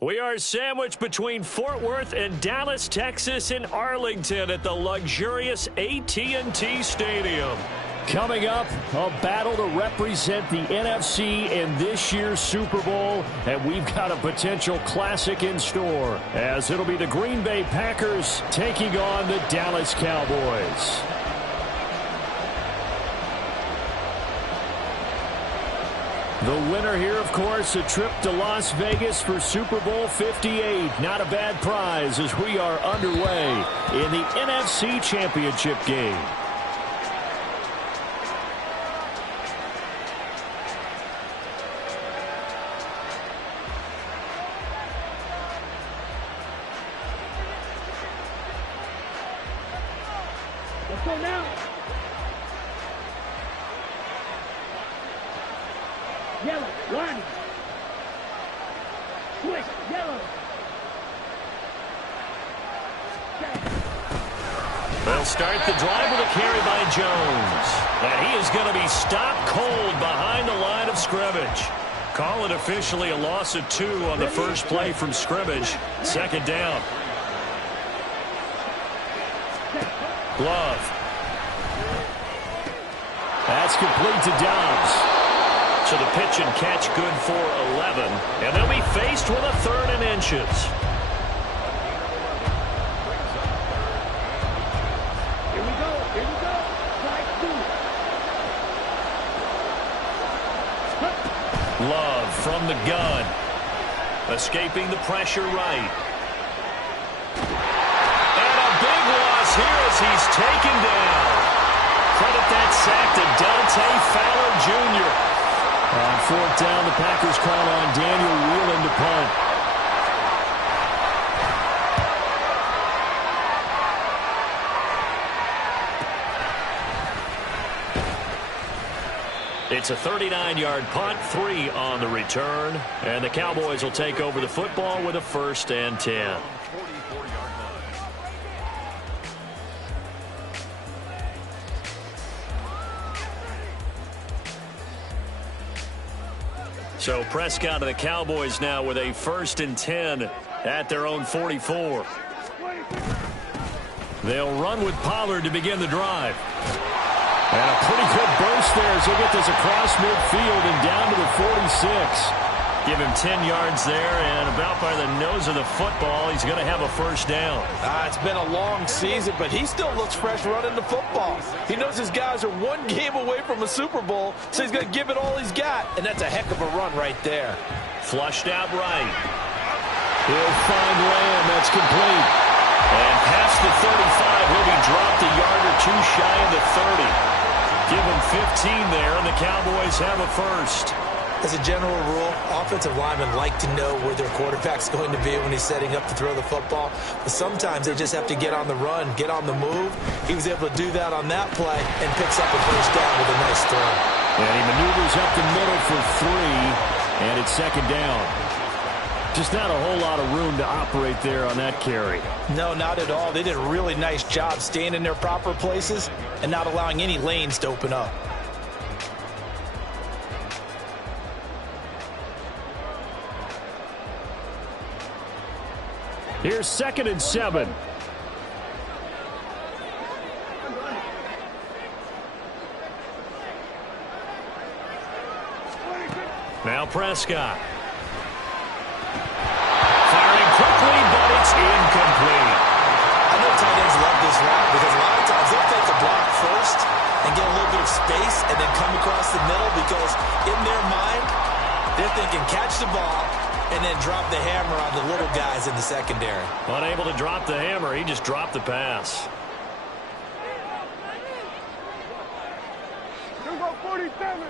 We are sandwiched between Fort Worth and Dallas, Texas in Arlington at the luxurious AT&T Stadium. Coming up, a battle to represent the NFC in this year's Super Bowl, and we've got a potential classic in store, as it'll be the Green Bay Packers taking on the Dallas Cowboys. The winner here, of course, a trip to Las Vegas for Super Bowl 58. Not a bad prize as we are underway in the NFC Championship game. Let's go now. Yellow, one. Switch, yellow. They'll start the drive with a carry by Jones. And he is going to be stopped cold behind the line of scrimmage. Call it officially a loss of 2 on the first play from scrimmage. Second down. Glove. That's complete to Dobbs. So the pitch and catch good for 11. And they'll be faced with a 3rd and inches. Here we go, here we go. Strike 2. Love from the gun. Escaping the pressure right. And a big loss here as he's taken down. Credit that sack to Dante Fowler Jr. On 4th down, the Packers call on Daniel Whelan to punt. It's a 39-yard punt, 3 on the return, and the Cowboys will take over the football with a 1st and 10. So Prescott and the Cowboys now with a 1st and 10 at their own 44. They'll run with Pollard to begin the drive. And a pretty good burst there as he'll get this across midfield and down to the 46. Give him 10 yards there, and about by the nose of the football, he's going to have a 1st down. It's been a long season, but he still looks fresh running the football. He knows his guys are 1 game away from a Super Bowl, so he's going to give it all he's got, and that's a heck of a run right there. Flushed out right. He'll find Lamb. That's complete. And past the 35, he'll be dropped a yard or 2 shy of the 30. Give him 15 there, and the Cowboys have a 1st. As a general rule, offensive linemen like to know where their quarterback's going to be when he's setting up to throw the football. But sometimes they just have to get on the run, get on the move. He was able to do that on that play and picks up a 1st down with a nice throw. And he maneuvers up the middle for 3, and it's 2nd down. Just not a whole lot of room to operate there on that carry. No, not at all. They did a really nice job staying in their proper places and not allowing any lanes to open up. Here's 2nd and 7. Now Prescott. Firing quickly, but it's incomplete. I know tight ends love this route because a lot of times they'll take the block first and get a little bit of space and then come across the middle because in their mind, they're thinking catch the ball and then drop the hammer on the little guys in the secondary. Unable to drop the hammer, he just dropped the pass. Number 47.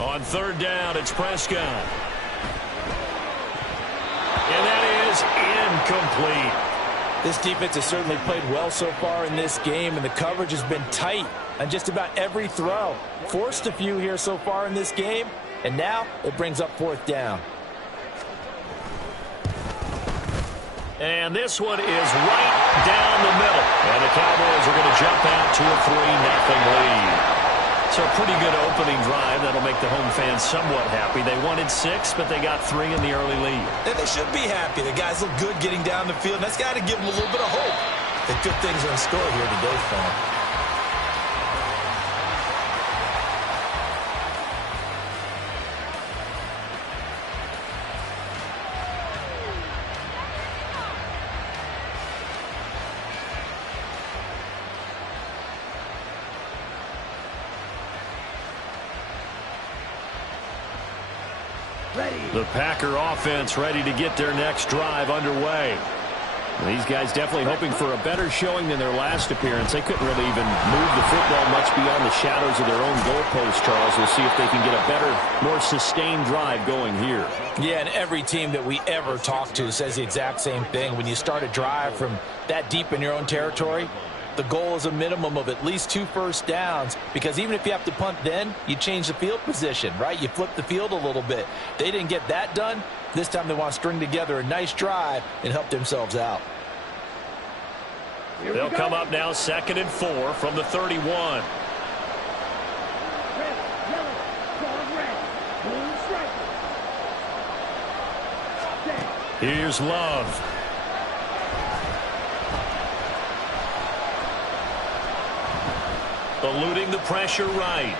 On 3rd down, it's Prescott. And that is incomplete. This defense has certainly played well so far in this game, and the coverage has been tight on just about every throw. Forced a few here so far in this game, and now it brings up 4th down. And this one is right down the middle. And the Cowboys are going to jump out to a 3-0 lead. So a pretty good opening drive. That'll make the home fans somewhat happy. They wanted 6, but they got 3 in the early lead. And they should be happy. The guys look good getting down the field, and that's got to give them a little bit of hope that good things are in store here today for them. The Packer offense ready to get their next drive underway. These guys definitely hoping for a better showing than their last appearance. They couldn't really even move the football much beyond the shadows of their own goalpost, Charles. We'll see if they can get a better, more sustained drive going here. Yeah, and every team that we ever talk to says the exact same thing. When you start a drive from that deep in your own territory, the goal is a minimum of at least 2 first downs, because even if you have to punt then, you change the field position, right? You flip the field a little bit. They didn't get that done. This time they want to string together a nice drive and help themselves out. They'll come up now 2nd and 4 from the 31. Red, yellow, strong red, blue stripe. Here's Love. Eluding the pressure right.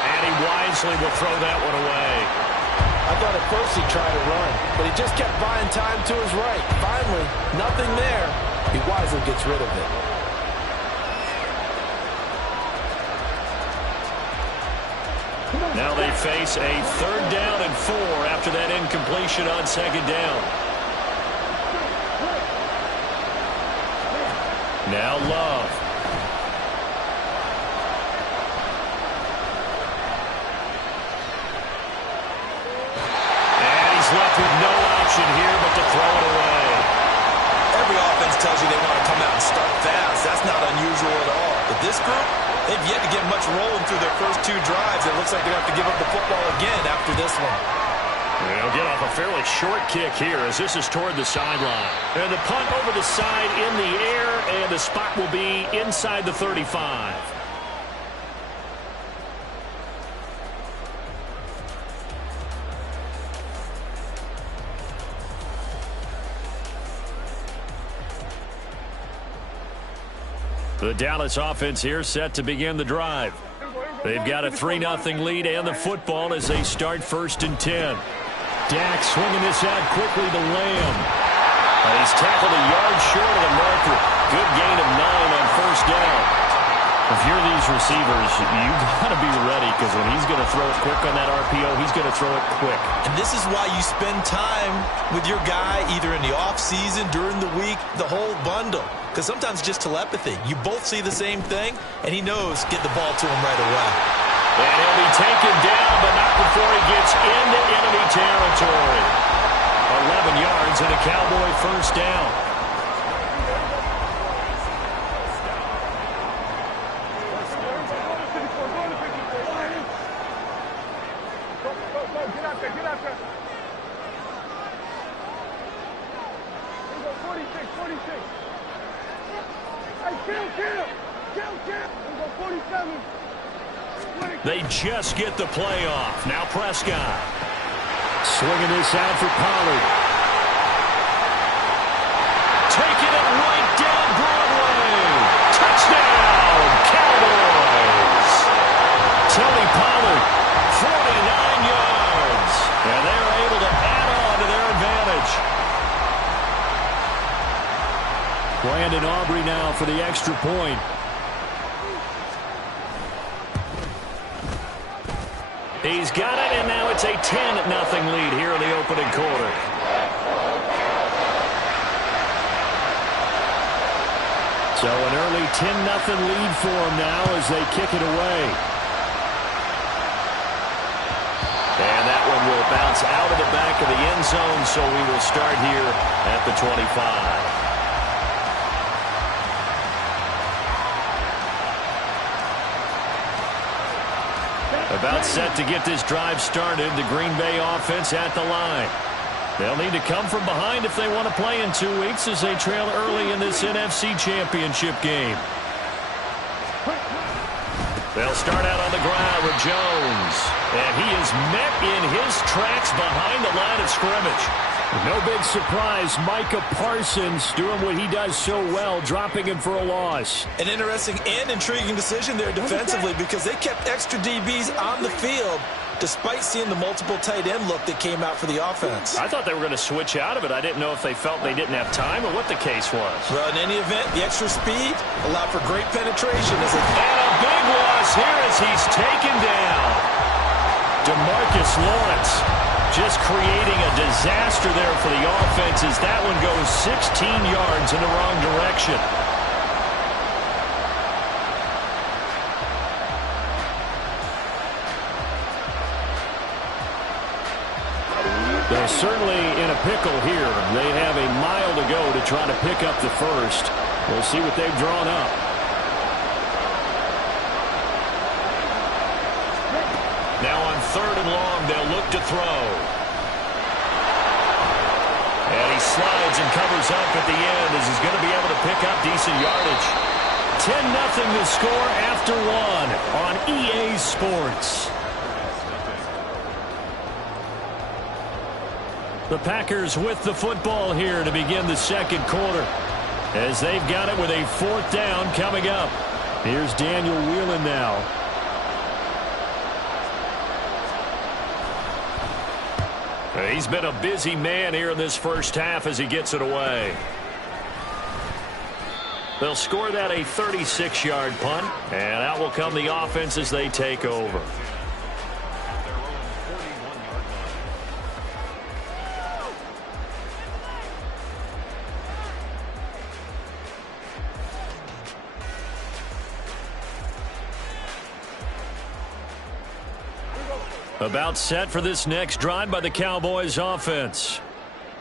And he wisely will throw that one away. I thought at first he tried to run, but he just kept buying time to his right. Finally, nothing there. He wisely gets rid of it. Now they face a 3rd down and 4 after that incompletion on 2nd down. Now Love. Left with no option here but to throw it away. Every offense tells you they want to come out and start fast. That's not unusual at all. But this group, they've yet to get much rolling through their first 2 drives. It looks like they're going to have to give up the football again after this one. They'll get off a fairly short kick here as this is toward the sideline. And the punt over the side in the air, and the spot will be inside the 35. The Dallas offense here set to begin the drive. They've got a 3-0 lead and the football as they start 1st and 10. Dak swinging this out quickly to Lamb. He's tackled a yard short of the marker. Good gain of 9 on 1st down. If you're these receivers, you've got to be ready, because when he's going to throw it quick on that RPO, he's going to throw it quick. And this is why you spend time with your guy either in the offseason, during the week, the whole bundle. Because sometimes it's just telepathy. You both see the same thing, and he knows get the ball to him right away. And he'll be taken down, but not before he gets into enemy territory. 11 yards and a Cowboy 1st down. They just get the play off. Now Prescott. Swinging this out for Pollard. Taking it right down Broadway. Touchdown, Cowboys. Tony Pollard, 49 yards. And they're able to add on to their advantage. Brandon Aubrey now for the extra point. He's got it, and now it's a 10-0 lead here in the opening quarter. So an early 10-0 lead for them now as they kick it away. And that one will bounce out of the back of the end zone, so we will start here at the 25. About set to get this drive started. The Green Bay offense at the line. They'll need to come from behind if they want to play in 2 weeks as they trail early in this NFC Championship game. They'll start out on the ground with Jones. And he is met in his tracks behind the line of scrimmage. No big surprise, Micah Parsons doing what he does so well, dropping him for a loss. An interesting and intriguing decision there defensively because they kept extra DBs on the field despite seeing the multiple tight end look that came out for the offense. I thought they were going to switch out of it. I didn't know if they felt they didn't have time or what the case was. Well, in any event, the extra speed allowed for great penetration. And a big loss here as he's taken down. DeMarcus Lawrence just creating a disaster there for the offense as that one goes 16 yards in the wrong direction. They're certainly in a pickle here. They have a mile to go to try to pick up the first. We'll see what they've drawn up. Now on 3rd and long, they'll look to throw. And he slides and covers up at the end as he's going to be able to pick up decent yardage. 10-0 the score after 1 on EA Sports. The Packers with the football here to begin the second quarter as they've got it with a 4th down coming up. Here's Daniel Whelan now. He's been a busy man here in this first half as he gets it away. They'll score that a 36-yard punt, and out will come the offense as they take over. About set for this next drive by the Cowboys offense.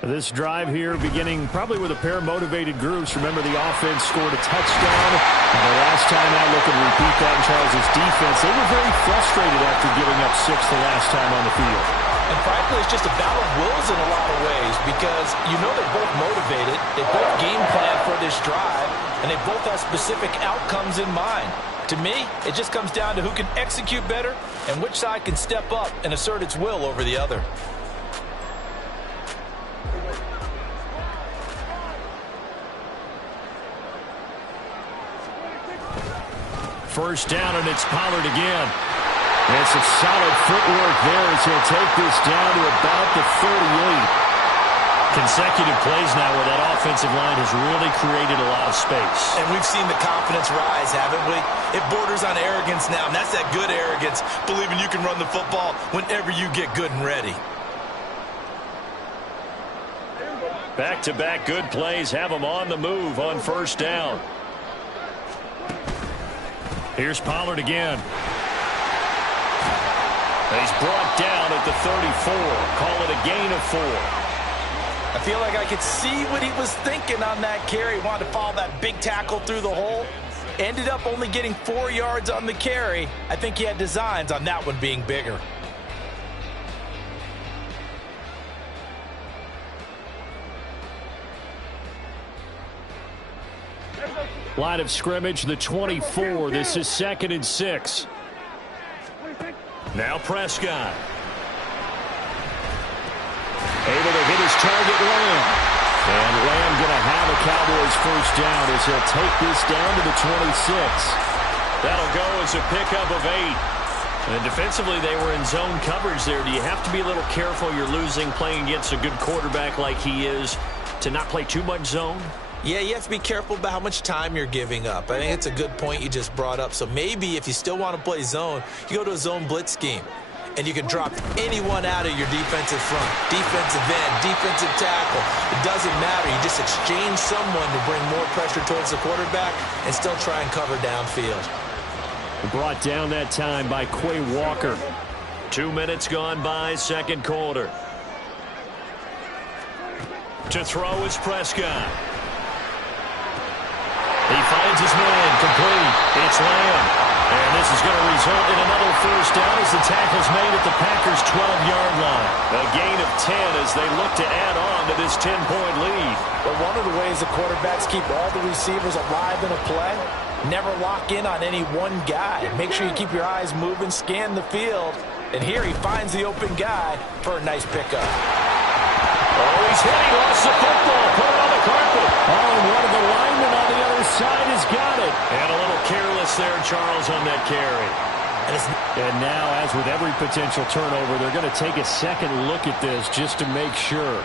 This drive here beginning probably with a pair of motivated groups. Remember, the offense scored a touchdown. And the last time out, look and repeat that in Charles' defense. They were very frustrated after giving up 6 the last time on the field. And frankly, it's just a battle of wills in a lot of ways because you know they're both motivated. They both game plan for this drive, and they both have specific outcomes in mind. To me, it just comes down to who can execute better and which side can step up and assert its will over the other. First down, and it's Pollard again. And some solid footwork there as he'll take this down to about the 38. Consecutive plays now where that offensive line has really created a lot of space. And we've seen the confidence rise, haven't we? It borders on arrogance now, and that's that good arrogance, believing you can run the football whenever you get good and ready. Back-to-back good plays have them on the move on first down. Here's Pollard again. He's brought down at the 34. Call it a gain of 4. I feel like I could see what he was thinking on that carry. He wanted to follow that big tackle through the hole. Ended up only getting 4 yards on the carry. I think he had designs on that one being bigger. Line of scrimmage, the 24. This is 2nd and 6. Now Prescott. Able to hit his target, Lamb. And Lamb going to have a Cowboys first down as he'll take this down to the 26. That'll go as a pickup of 8. And defensively, they were in zone coverage there. Do you have to be a little careful? You're losing playing against a good quarterback like he is to not play too much zone? Yeah, you have to be careful about how much time you're giving up. I think it's a good point you just brought up. So maybe if you still want to play zone, you go to a zone blitz scheme. And you can drop anyone out of your defensive front, defensive end, defensive tackle. It doesn't matter. You just exchange someone to bring more pressure towards the quarterback and still try and cover downfield. Brought down that time by Quay Walker. 2 minutes gone by, second quarter. To throw is Prescott. He finds his man, complete. It's Lamb. And this is going to result in another first down as the tackle's made at the Packers' 12-yard line. A gain of 10 as they look to add on to this 10-point lead. But one of the ways the quarterbacks keep all the receivers alive in a play never lock in on any one guy. Make sure you keep your eyes moving, scan the field. And here he finds the open guy for a nice pickup. Oh, he's hit. He lost the football. Put it on the carpet. Oh, and one of the linemen on the other side has got it. And a little careless there, Charles, on that carry. And now, as with every potential turnover, they're going to take a second look at this just to make sure.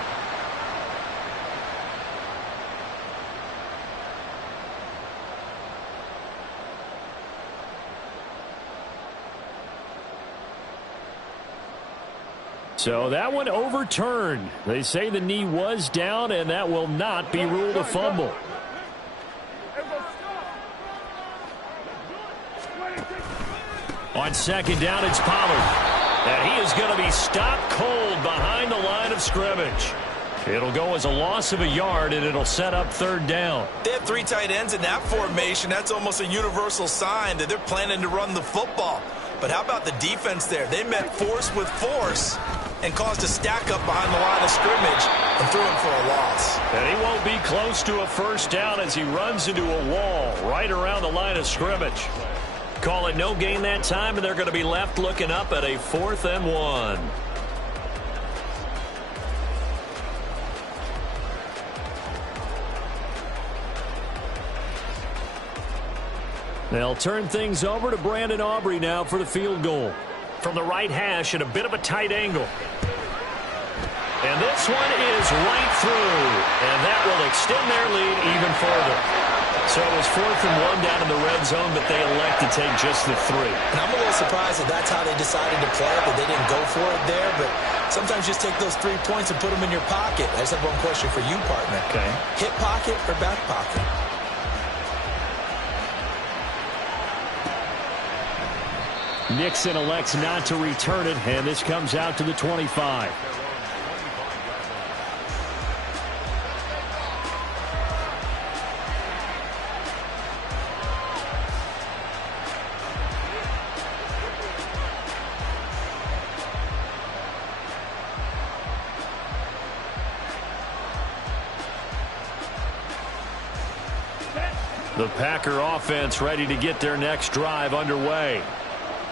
So that one overturned. They say the knee was down, and that will not be ruled a fumble. On second down, it's Pollard. And he is going to be stopped cold behind the line of scrimmage. It'll go as a loss of a yard, and it'll set up third down. They have 3 tight ends in that formation. That's almost a universal sign that they're planning to run the football. But how about the defense there? They met force with force and caused a stack up behind the line of scrimmage and threw him for a loss. And he won't be close to a first down as he runs into a wall right around the line of scrimmage. Call it no gain that time, and they're going to be left looking up at a 4th and 1. They'll turn things over to Brandon Aubrey now for the field goal. From the right hash at a bit of a tight angle. And this one is right through. And that will extend their lead even further. So it was 4th and 1 down in the red zone, but they elect to take just the 3. And I'm a little surprised that that's how they decided to play it, that they didn't go for it there. But sometimes just take those 3 points and put them in your pocket. I just have one question for you, partner. Okay. Hip pocket or back pocket? Nixon elects not to return it, and this comes out to the 25. The Packer offense ready to get their next drive underway.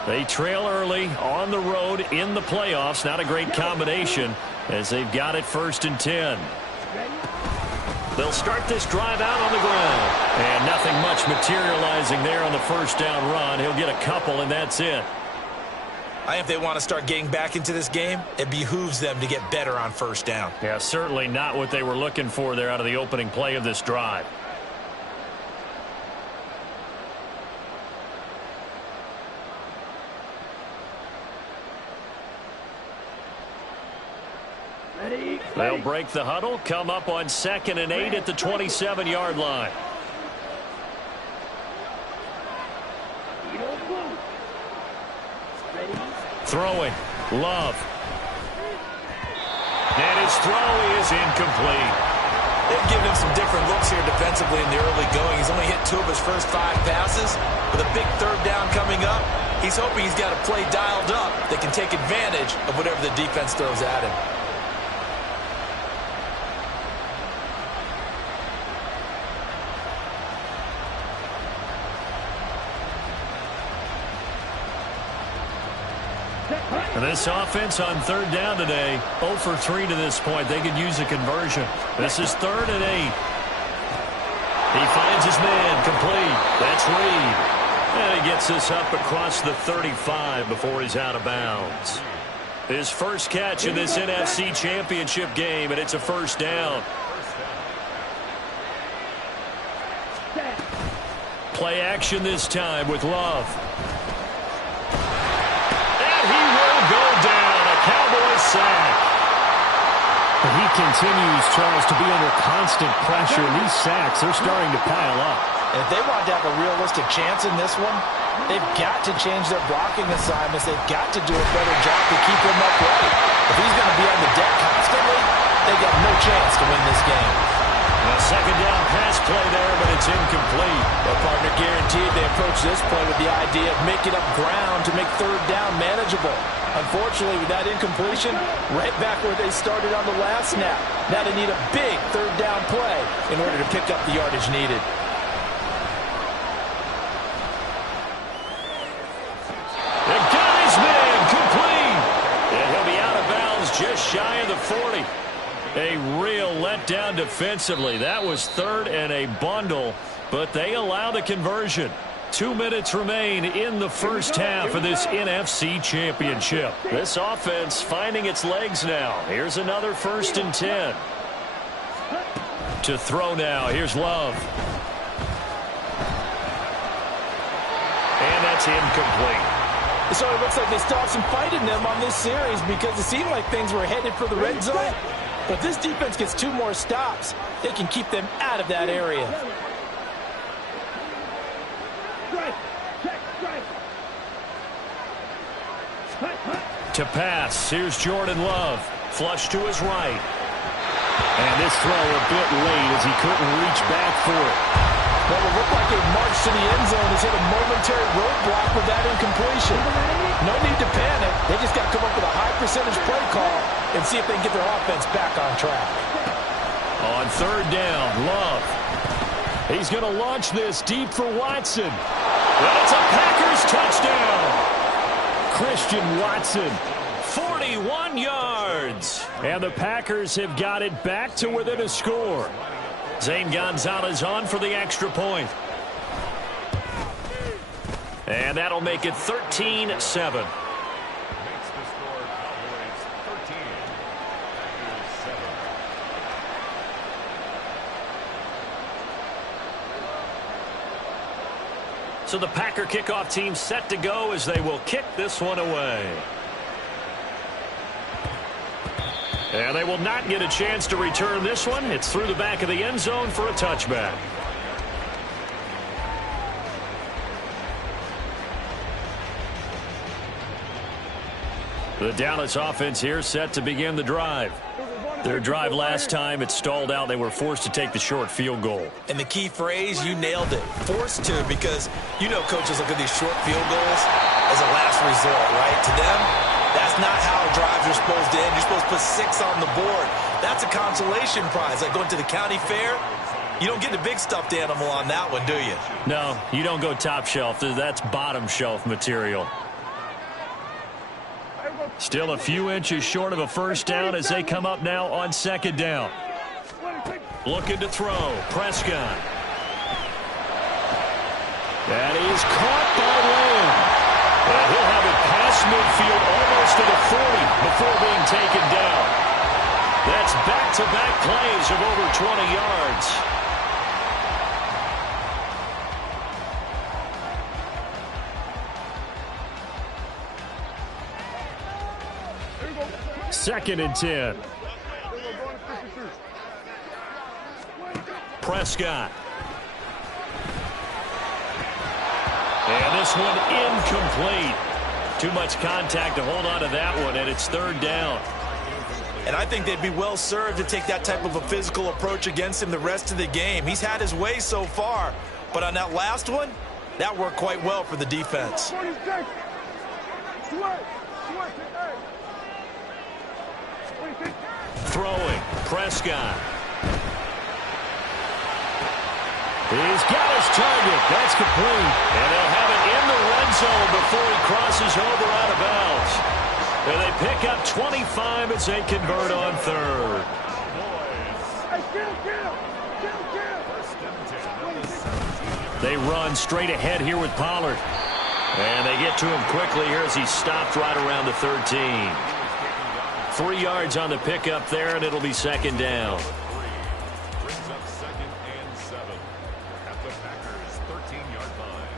They trail early on the road in the playoffs. Not a great combination as they've got it 1st and 10. They'll start this drive out on the ground. And nothing much materializing there on the first down run. He'll get a couple, and that's it. I think if they want to start getting back into this game, it behooves them to get better on first down. Yeah, certainly not what they were looking for there out of the opening play of this drive. They'll break the huddle, come up on 2nd and 8 at the 27-yard line. Throwing, Love. And his throw is incomplete. They've given him some different looks here defensively in the early going. He's only hit 2 of his first 5 passes. With a big third down coming up, he's hoping he's got a play dialed up that can take advantage of whatever the defense throws at him. And this offense on 3rd down today, 0 for 3 to this point. They could use a conversion. This is 3rd and 8. He finds his man complete. That's Reed. And he gets this up across the 35 before he's out of bounds. His first catch in this NFC Championship game, and it's a first down. Play action this time with Love. Cowboys sack. He continues, Charles, to be under constant pressure. And these sacks, they're starting to pile up. And if they want to have a realistic chance in this one, they've got to change their blocking assignments. They've got to do a better job to keep him upright. If he's going to be on the deck constantly, they've got no chance to win this game. A second down pass play there, but it's incomplete. Their partner guaranteed they approach this play with the idea of making up ground to make third down manageable. Unfortunately, with that incompletion, right back where they started on the last snap. Now they need a big third down play in order to pick up the yardage needed. A real letdown defensively. That was third and a bundle, but they allow the conversion. 2 minutes remain in the first half of this NFC Championship. This offense finding its legs now. Here's another 1st and 10. To throw now. Here's Love. And that's incomplete. So it looks like they still have some fight in them on this series because it seemed like things were headed for the red zone. But this defense gets 2 more stops. They can keep them out of that area. To pass, here's Jordan Love. Flush to his right. And this throw a bit late as he couldn't reach back for it. Well, it looked like a march to the end zone has hit a momentary roadblock with that incompletion. No need to panic. They just got to come up with a high percentage play call and see if they can get their offense back on track. On 3rd down, Love. He's going to launch this deep for Watson. And it's a Packers touchdown. Christian Watson, 41 yards. And the Packers have got it back to within a score. Zane Gonzalez on for the extra point. And that'll make it 13-7. So the Packer kickoff team set to go as they will kick this one away. And they will not get a chance to return this one. It's through the back of the end zone for a touchback. The Dallas offense here set to begin the drive. Their drive last time, it stalled out. They were forced to take the short field goal. And the key phrase, you nailed it. Forced to, because you know coaches look at these short field goals as a last resort, right? To them, that's not how drives are supposed to end. You're supposed to put 6 on the board. That's a consolation prize. Like going to the county fair, you don't get the big stuffed animal on that one, do you? No, you don't go top shelf. That's bottom shelf material. Still a few inches short of a first down as they come up now on 2nd down. Looking to throw. Prescott. That is caught by Lamb. And he'll have it past midfield almost to the 40 before being taken down. That's back-to-back plays of over 20 yards. Second and 10. Prescott. And this one incomplete. Too much contact to hold on to that one, and it's 3rd down. And I think they'd be well served to take that type of a physical approach against him the rest of the game. He's had his way so far, but on that last one, that worked quite well for the defense. Throwing. Prescott. He's got his target. That's complete. And they'll have it in the red zone before he crosses over out of bounds. And they pick up 25 as they convert on 3rd. They run straight ahead here with Pollard. And they get to him quickly here as he's stopped right around the 13. 3 yards on the pickup there, and it'll be 2nd down. Brings up 2nd and 7 at the Packers' 13-yard line.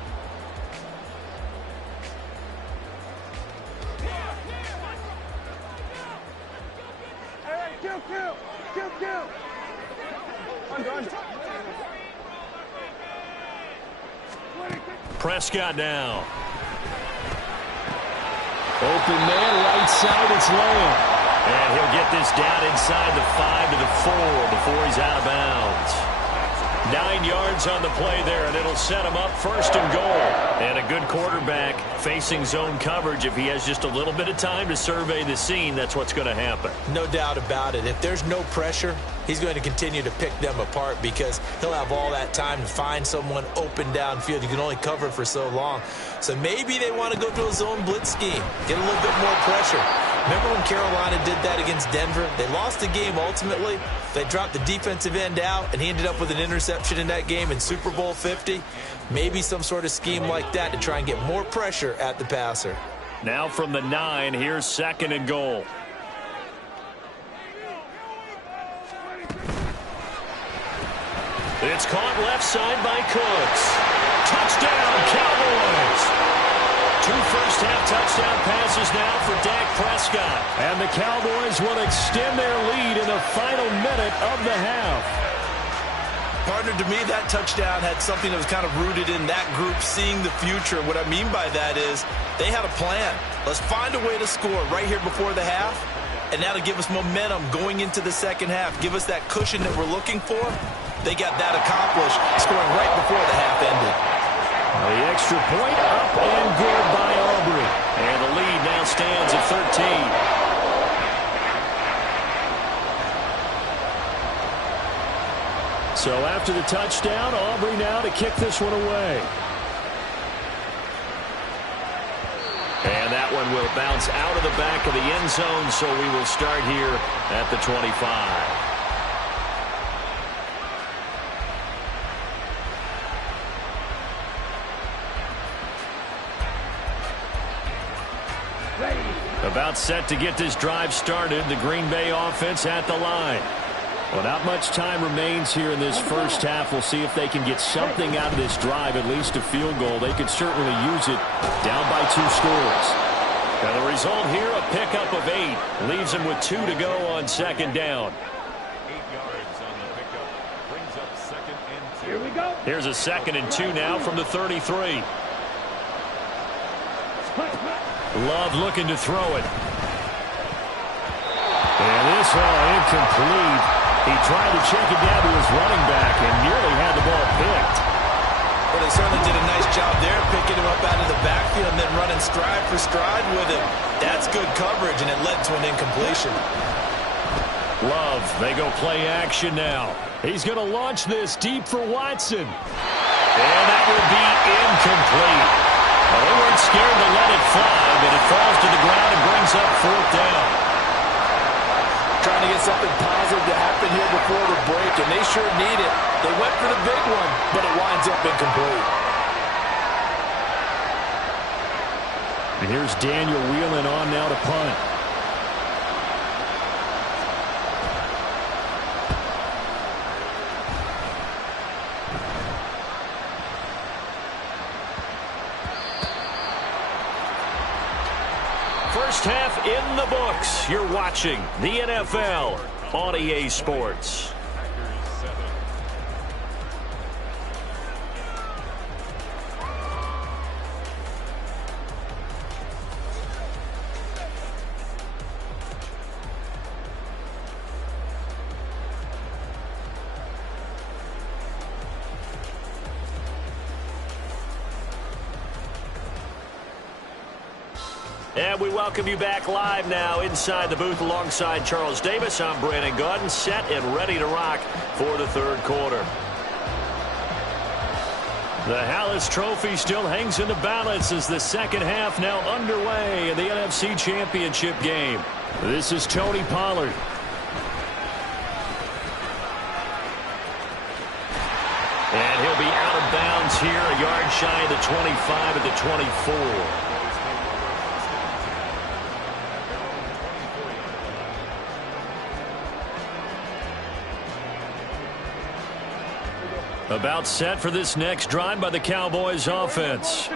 Kill. Prescott now. Open man, right side, it's Lamb. And he'll get this down inside the 5 to the 4 before he's out of bounds. 9 yards on the play there, and it'll set him up 1st and goal. And a good quarterback facing zone coverage. If he has just a little bit of time to survey the scene, that's what's going to happen. No doubt about it. If there's no pressure, he's going to continue to pick them apart because he'll have all that time to find someone open downfield. You can only cover for so long. So maybe they want to go to a zone blitz scheme, get a little bit more pressure. Remember when Carolina did that against Denver? They lost the game ultimately. They dropped the defensive end out, and he ended up with an interception in that game in Super Bowl 50. Maybe some sort of scheme like that to try and get more pressure at the passer. Now from the 9, here's 2nd and goal. It's caught left side by Cooks. Touchdown, Cowboys! 2 first-half touchdown passes now for Dak Prescott. And the Cowboys will extend their lead in the final minute of the half. Partner, to me, that touchdown had something that was kind of rooted in that group seeing the future. What I mean by that is they had a plan. Let's find a way to score right here before the half, and that'll give us momentum going into the second half. Give us that cushion that we're looking for. They got that accomplished, scoring right before the half ended. The extra point up and good by Aubrey. And the lead now stands at 13. So after the touchdown, Aubrey now to kick this one away. And that one will bounce out of the back of the end zone, so we will start here at the 25. About set to get this drive started. The Green Bay offense at the line. Well, not much time remains here in this first half. We'll see if they can get something out of this drive, at least a field goal. They could certainly use it down by 2 scores. Now the result here, a pickup of 8. Leaves them with 2 to go on 2nd down. 8 yards on the pickup. Brings up 2nd and 2. Here we go. Here's a 2nd and 2 now from the 33. Love looking to throw it. And this incomplete. He tried to check it down to his running back and nearly had the ball picked. Well, they certainly did a nice job there, picking him up out of the backfield and then running stride for stride with him. That's good coverage, and it led to an incompletion. Love, they go play action now. He's going to launch this deep for Watson. And that will be incomplete. Well, they weren't scared to let it fly, but it falls to the ground and brings up 4th down. Trying to get something positive to happen here before the break, and they sure need it. They went for the big one, but it winds up incomplete. And here's Daniel Whelan on now to punt. First half in the books. You're watching the NFL on EA Sports. And we welcome you back live now inside the booth alongside Charles Davis. I'm Brandon Gaudin, set and ready to rock for the 3rd quarter. The Hallis Trophy still hangs in the balance as the 2nd half now underway in the NFC Championship game. This is Tony Pollard. And he'll be out of bounds here, a yard shy of the 25 at the 24. About set for this next drive by the Cowboys offense.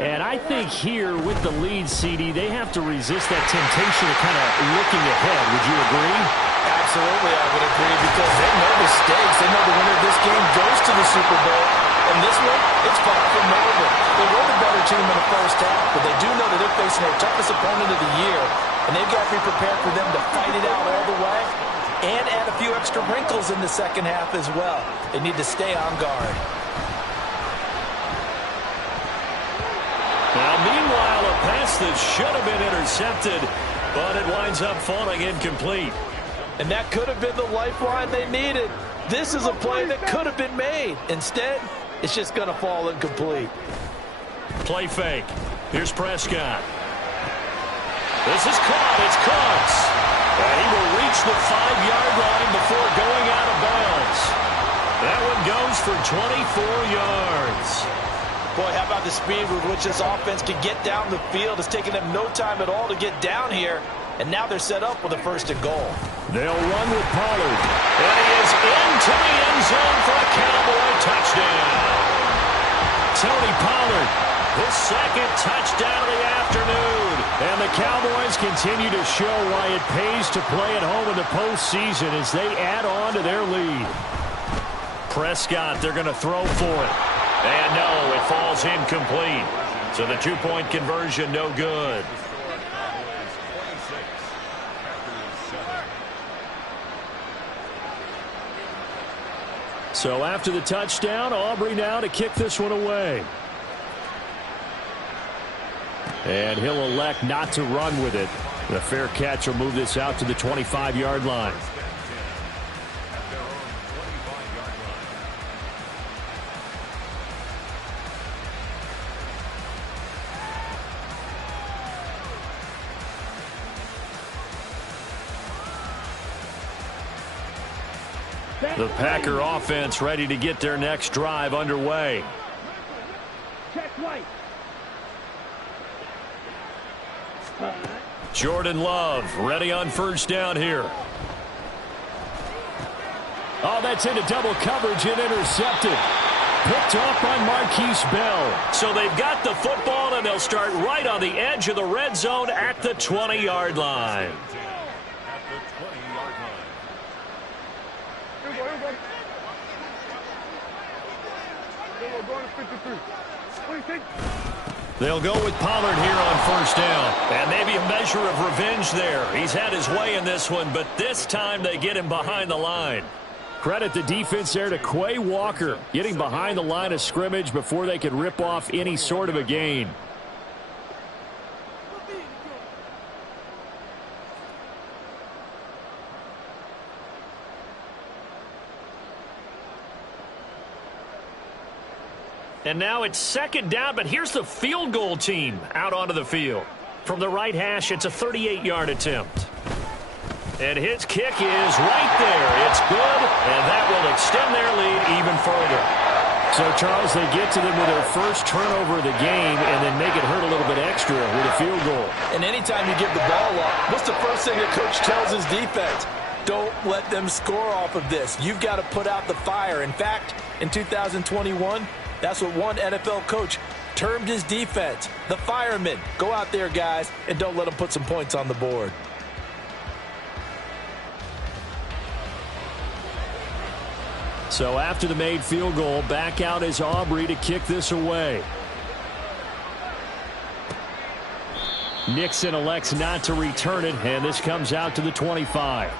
And I think here with the lead, CD, they have to resist that temptation of kind of looking ahead. Would you agree? Absolutely, I would agree, because they know the stakes. They know the winner of this game goes to the Super Bowl. And this one, it's far from over. They were the better team in the first half, but they do know that they're facing their toughest opponent of the year. And they've got to be prepared for them to fight it out all the way and add a few extra wrinkles in the second half as well. They need to stay on guard. Now, meanwhile, a pass that should have been intercepted, but it winds up falling incomplete. And that could have been the lifeline they needed. This is a play that could have been made. Instead, it's just going to fall incomplete. Play fake. Here's Prescott. This is caught. It's Kuntz. And he will reach the 5-yard line before going out of bounds. That one goes for 24 yards. Boy, how about the speed with which this offense can get down the field? It's taken them no time at all to get down here. And now they're set up with a 1st and goal. They'll run with Pollard. And he is into the end zone for a Cowboy touchdown. Tony Pollard, his 2nd touchdown of the afternoon. And the Cowboys continue to show why it pays to play at home in the postseason as they add on to their lead. Prescott, they're going to throw for it. And no, it falls incomplete. So the 2-point conversion, no good. So after the touchdown, Aubrey now to kick this one away. And he'll elect not to run with it. The fair catch will move this out to the 25-yard line. The Packer offense ready to get their next drive underway. Check right. Jordan Love ready on 1st down here. Oh, that's into double coverage and intercepted. Picked off by Marquise Bell. So they've got the football, and they'll start right on the edge of the red zone at the 20-yard line. They'll go with Pollard here on 1st down. And maybe a measure of revenge there. He's had his way in this one, but this time they get him behind the line. Credit the defense there to Quay Walker, getting behind the line of scrimmage before they could rip off any sort of a gain. And now it's 2nd down, but here's the field goal team out onto the field. From the right hash, it's a 38-yard attempt. And his kick is right there. It's good, and that will extend their lead even further. So, Charles, they get to them with their first turnover of the game and then make it hurt a little bit extra with a field goal. And anytime you give the ball up, what's the first thing the coach tells his defense? Don't let them score off of this. You've got to put out the fire. In fact, in 2021, that's what one NFL coach termed his defense, the firemen. Go out there, guys, and don't let them put some points on the board. So after the made field goal, back out is Aubrey to kick this away. Nixon elects not to return it, and this comes out to the 25.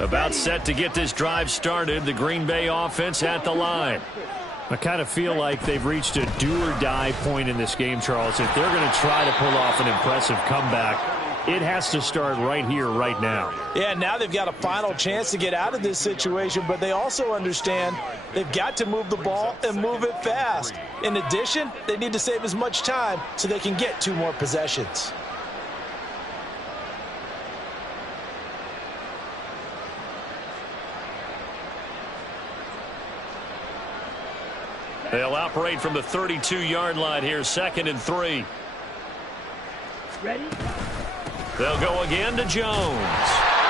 About set to get this drive started. The Green Bay offense at the line. I kind of feel like they've reached a do-or-die point in this game, Charles. If they're going to try to pull off an impressive comeback, it has to start right here, right now. Yeah, now they've got a final chance to get out of this situation, but they also understand they've got to move the ball and move it fast. In addition, they need to save as much time so they can get 2 more possessions. They'll operate from the 32-yard line here, 2nd and 3. Ready? They'll go again to Jones.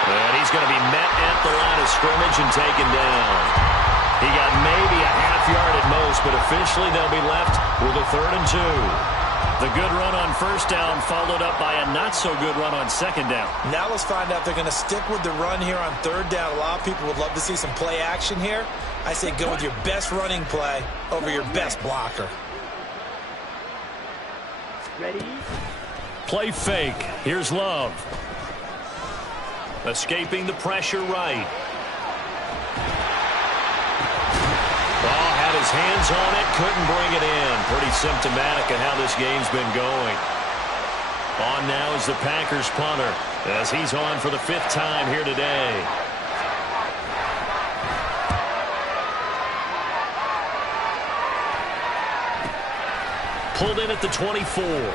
And he's going to be met at the line of scrimmage and taken down. He got maybe a half yard at most, but officially they'll be left with a 3rd and 2. The good run on 1st down followed up by a not-so-good run on 2nd down. Now let's find out if they're going to stick with the run here on 3rd down. A lot of people would love to see some play action here. I say go with your best running play over your best blocker. Ready? Play fake. Here's Love. Escaping the pressure right. Oh, had his hands on it, couldn't bring it in. Pretty symptomatic of how this game's been going. On now is the Packers punter, as he's on for the 5th time here today. Pulled in at the 24.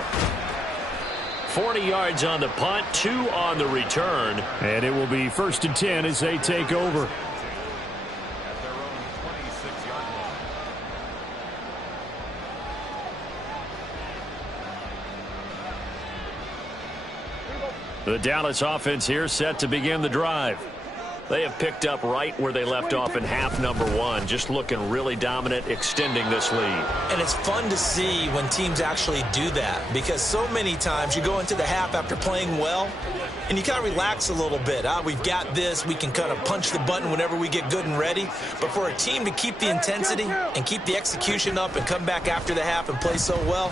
40 yards on the punt, 2 on the return. And it will be 1st and 10 as they take over. At their own 26-yard line. The Dallas offense here set to begin the drive. They have picked up right where they left off in half number 1, just looking really dominant, extending this lead. And it's fun to see when teams actually do that, because so many times you go into the half after playing well and you kind of relax a little bit. We've got this. We can kind of punch the button whenever we get good and ready. But for a team to keep the intensity and keep the execution up and come back after the half and play so well,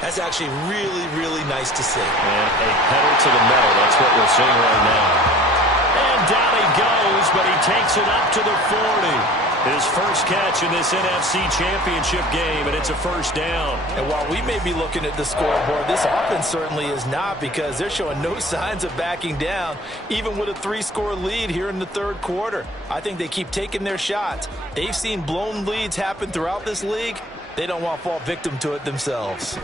that's actually really, really nice to see. And a pedal to the metal. That's what we're seeing right now. And down he goes, but he takes it up to the 40. His first catch in this NFC Championship game, and it's a 1st down. And while we may be looking at the scoreboard, this offense certainly is not, because they're showing no signs of backing down, even with a 3-score lead here in the 3rd quarter. I think they keep taking their shots. They've seen blown leads happen throughout this league. They don't want to fall victim to it themselves.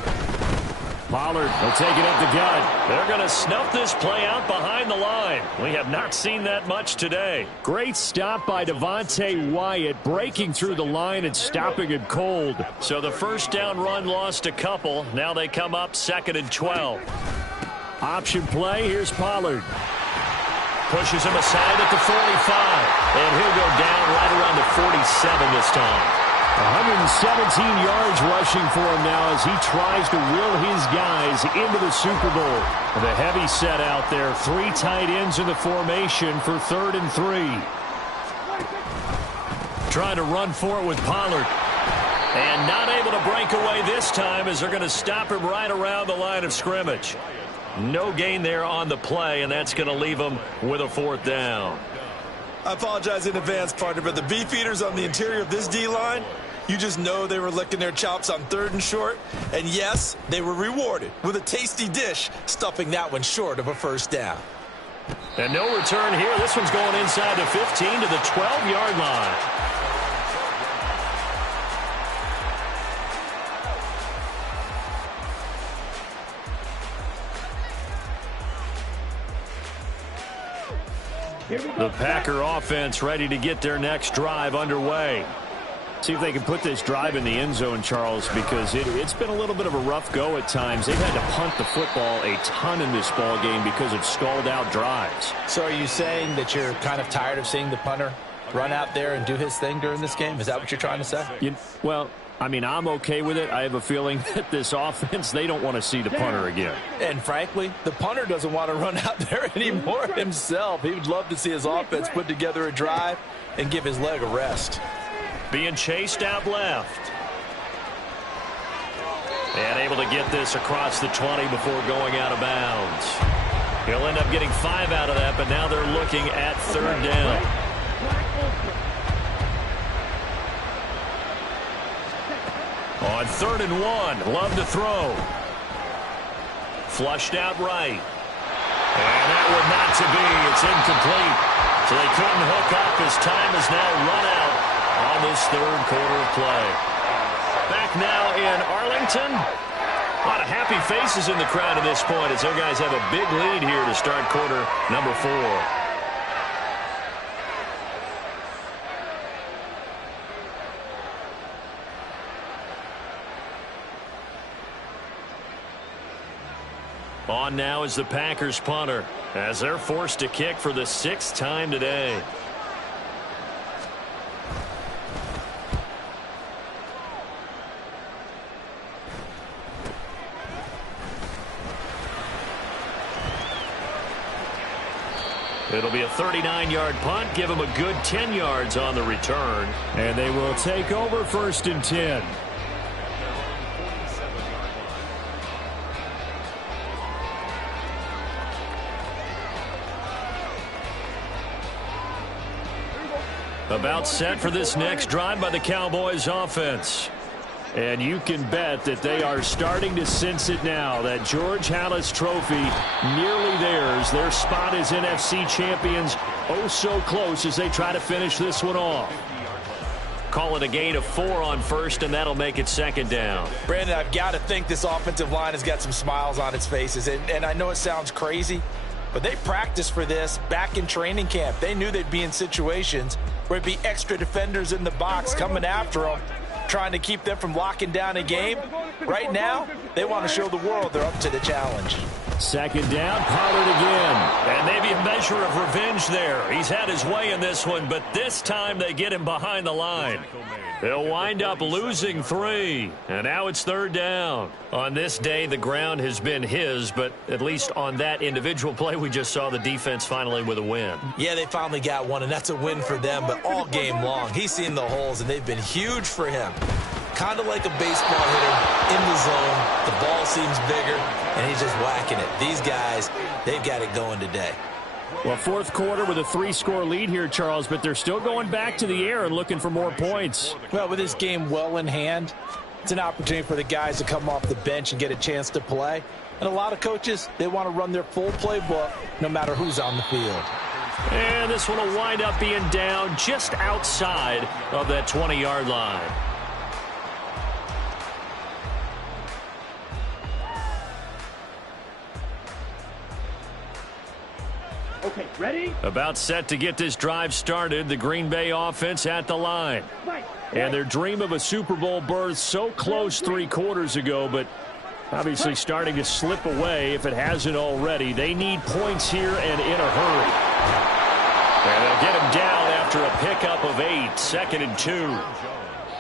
Pollard will take it up the gut. They're going to snuff this play out behind the line. We have not seen that much today. Great stop by Devontae Wyatt, breaking through the line and stopping it cold. So the 1st down run lost a couple. Now they come up 2nd and 12. Option play. Here's Pollard. Pushes him aside at the 45. And he'll go down right around the 47 this time. 117 yards rushing for him now as he tries to will his guys into the Super Bowl. The heavy set out there. 3 tight ends in the formation for 3rd and 3. Trying to run for it with Pollard. And not able to break away this time as they're going to stop him right around the line of scrimmage. No gain there on the play, and that's going to leave him with a 4th down. I apologize in advance, partner, but the beefeaters on the interior of this D-line, you just know they were licking their chops on 3rd and short. And yes, they were rewarded with a tasty dish, stuffing that one short of a 1st down. And no return here. This one's going inside the 15 to the 12-yard line. The Packer offense ready to get their next drive underway. See if they can put this drive in the end zone, Charles, because it's been a little bit of a rough go at times. They've had to punt the football a ton in this ball game because of stalled out drives. So are you saying that you're kind of tired of seeing the punter run out there and do his thing during this game? Is that what you're trying to say? Well, I mean, I'm okay with it. I have a feeling that this offense, they don't want to see the punter again. And frankly, the punter doesn't want to run out there anymore himself. He would love to see his offense put together a drive and give his leg a rest. Being chased out left. And able to get this across the 20 before going out of bounds. He'll end up getting 5 out of that, but now they're looking at 3rd down. On 3rd and 1, Love to throw. Flushed out right. And that one not to be. It's incomplete. So they couldn't hook up. His time is now run out on this 3rd quarter of play. Back now in Arlington. A lot of happy faces in the crowd at this point as their guys have a big lead here to start quarter number 4. On now is the Packers punter as they're forced to kick for the 6th time today. It'll be a 39-yard punt, give them a good 10 yards on the return. And they will take over 1st and 10. About set for this next drive by the Cowboys offense. And you can bet that they are starting to sense it now. That George Halas trophy nearly theirs. Their spot as NFC champions oh so close as they try to finish this one off. Call it a gain of 4 on first, and that'll make it second down. Brandon, I've got to think this offensive line has got some smiles on its faces. And I know it sounds crazy, but they practiced for this back in training camp. They knew they'd be in situations where it'd be extra defenders in the box coming after them, trying to keep them from locking down a game. Right now, they want to show the world they're up to the challenge. Second down, Pollard again. And maybe a measure of revenge there. He's had his way in this one, but this time they get him behind the line. They'll wind up losing 3, and now it's third down. On this day, the ground has been his, but at least on that individual play, we just saw the defense finally with a win. Yeah, they finally got one, and that's a win for them, but all game long, he's seen the holes, and they've been huge for him. Kind of like a baseball hitter in the zone. The ball seems bigger, and he's just whacking it. These guys, they've got it going today. Well, fourth quarter with a 3-score lead here, Charles, but they're still going back to the air and looking for more points. Well, with this game well in hand, it's an opportunity for the guys to come off the bench and get a chance to play. And a lot of coaches, they want to run their full playbook no matter who's on the field. And this one will wind up being down just outside of that 20-yard line. Okay, ready? About set to get this drive started, the Green Bay offense at the line. And their dream of a Super Bowl berth so close 3 quarters ago, but obviously starting to slip away if it hasn't already. They need points here and in a hurry. And they'll get him down after a pickup of 8, 2nd and 2.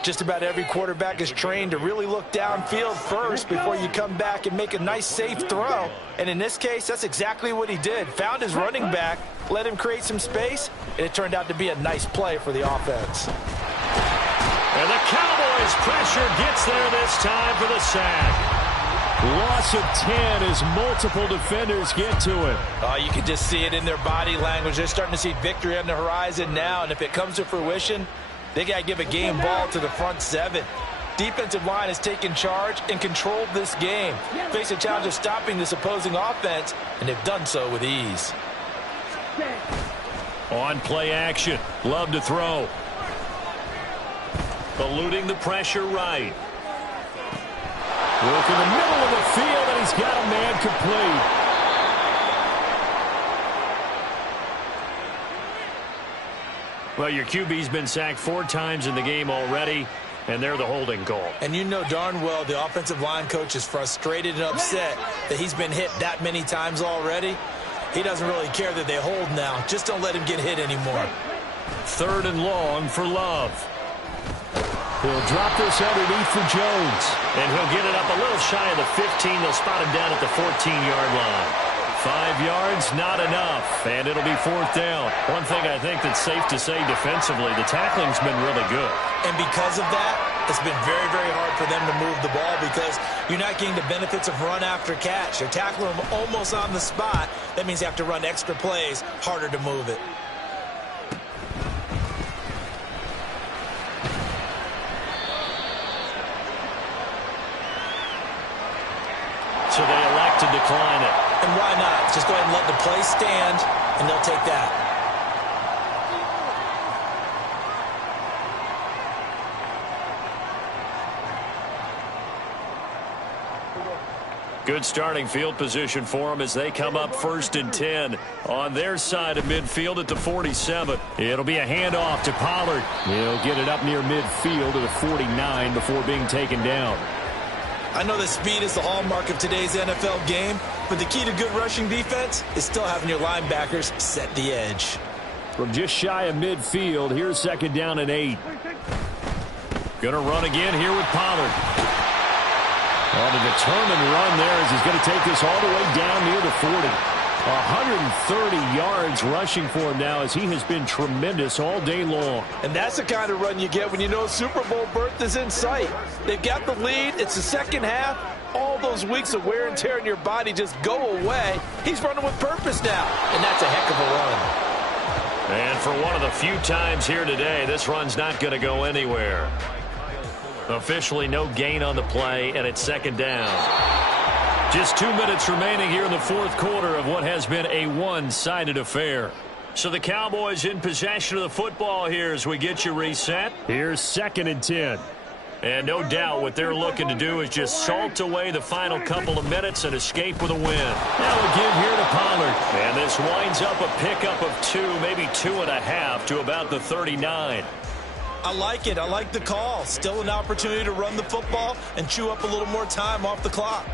Just about every quarterback is trained to really look downfield first before you come back and make a nice, safe throw. And in this case, that's exactly what he did. Found his running back, let him create some space, and it turned out to be a nice play for the offense. And the Cowboys pressure gets there this time for the sack. Loss of 10 as multiple defenders get to him. You can just see it in their body language. They're starting to see victory on the horizon now, and if it comes to fruition, they got to give a game ball to the front 7. Defensive line has taken charge and controlled this game. Face a challenge of stopping this opposing offense, and they've done so with ease. On play action. Love to throw. Eluding the pressure right. Work in the middle of the field, and he's got a man complete. Well, your QB's been sacked 4 times in the game already, and they're the holding call. And you know darn well the offensive line coach is frustrated and upset that he's been hit that many times already. He doesn't really care that they hold now. Just don't let him get hit anymore. 3rd and long for Love. He'll drop this underneath for Jones. And he'll get it up a little shy of the 15. They'll spot him down at the 14-yard line. 5 yards, not enough, and it'll be 4th down. One thing I think that's safe to say defensively, the tackling's been really good. And because of that, it's been very, very hard for them to move the ball because you're not getting the benefits of run after catch. You're tackling them almost on the spot. That means you have to run extra plays, harder to move it. So they elect to decline it. And why not? Just go ahead and let the play stand, and they'll take that. Good starting field position for them as they come up 1st and 10 on their side of midfield at the 47. It'll be a handoff to Pollard. He'll get it up near midfield to the 49 before being taken down. I know that speed is the hallmark of today's NFL game, but the key to good rushing defense is still having your linebackers set the edge. From just shy of midfield, here's 2nd down and 8. Gonna run again here with Pollard. On a determined run there as he's going to take this all the way down near the 40. 130 yards rushing for him now as he has been tremendous all day long. And that's the kind of run you get when you know Super Bowl berth is in sight. They've got the lead. It's the second half. All those weeks of wear and tear in your body just go away. He's running with purpose now, and that's a heck of a run. And for one of the few times here today, this run's not going to go anywhere. Officially no gain on the play, and it's second down. Just 2 minutes remaining here in the fourth quarter of what has been a one-sided affair. So the Cowboys in possession of the football here as we get you reset. Here's 2nd and 10. And no doubt what they're looking to do is just salt away the final couple of minutes and escape with a win. Now a give here to Pollard. And this winds up a pickup of 2, maybe 2.5 to about the 39. I like it. I like the call. Still an opportunity to run the football and chew up a little more time off the clock.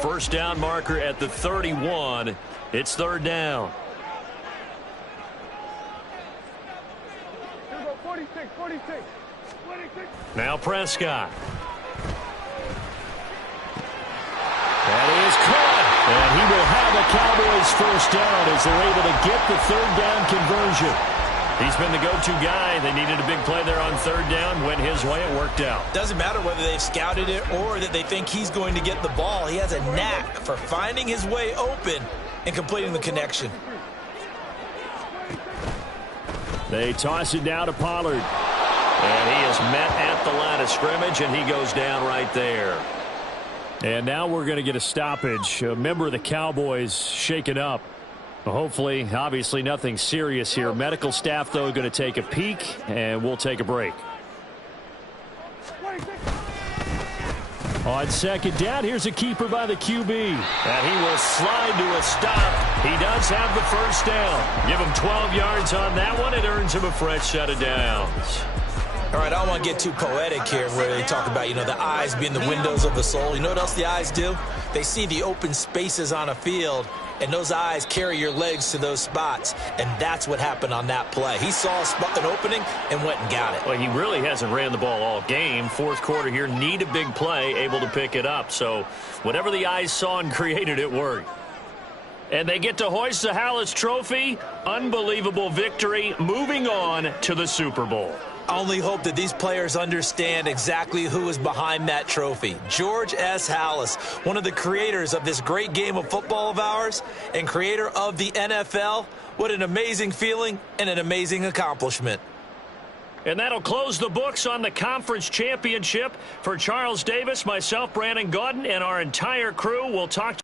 First down marker at the 31. It's 3rd down. 46. Now Prescott. That is caught. And he will have a Cowboys first down as they're able to get the 3rd down conversion. He's been the go-to guy. They needed a big play there on 3rd down. Went his way. It worked out. Doesn't matter whether they've scouted it or that they think he's going to get the ball. He has a knack for finding his way open and completing the connection. They toss it down to Pollard. And he is met at the line of scrimmage, and he goes down right there. And now we're going to get a stoppage. A member of the Cowboys shaken up. Hopefully, obviously nothing serious here. Medical staff, though, going to take a peek, and we'll take a break. On 2nd down, here's a keeper by the QB. And he will slide to a stop. He does have the first down. Give him 12 yards on that one. It earns him a fresh set of downs. All right, I don't want to get too poetic here where they talk about, the eyes being the windows of the soul. You know what else the eyes do? They see the open spaces on a field, and those eyes carry your legs to those spots, and that's what happened on that play. He saw an opening and went and got it. Well, he really hasn't ran the ball all game. Fourth quarter here, need a big play, able to pick it up. So whatever the eyes saw and created, it worked. And they get to hoist the Halas Trophy. Unbelievable victory, moving on to the Super Bowl. I only hope that these players understand exactly who is behind that trophy. George S. Halas, one of the creators of this great game of football of ours and creator of the NFL. What an amazing feeling and an amazing accomplishment. And that'll close the books on the conference championship. For Charles Davis, myself, Brandon Gaudin, and our entire crew, we'll talk to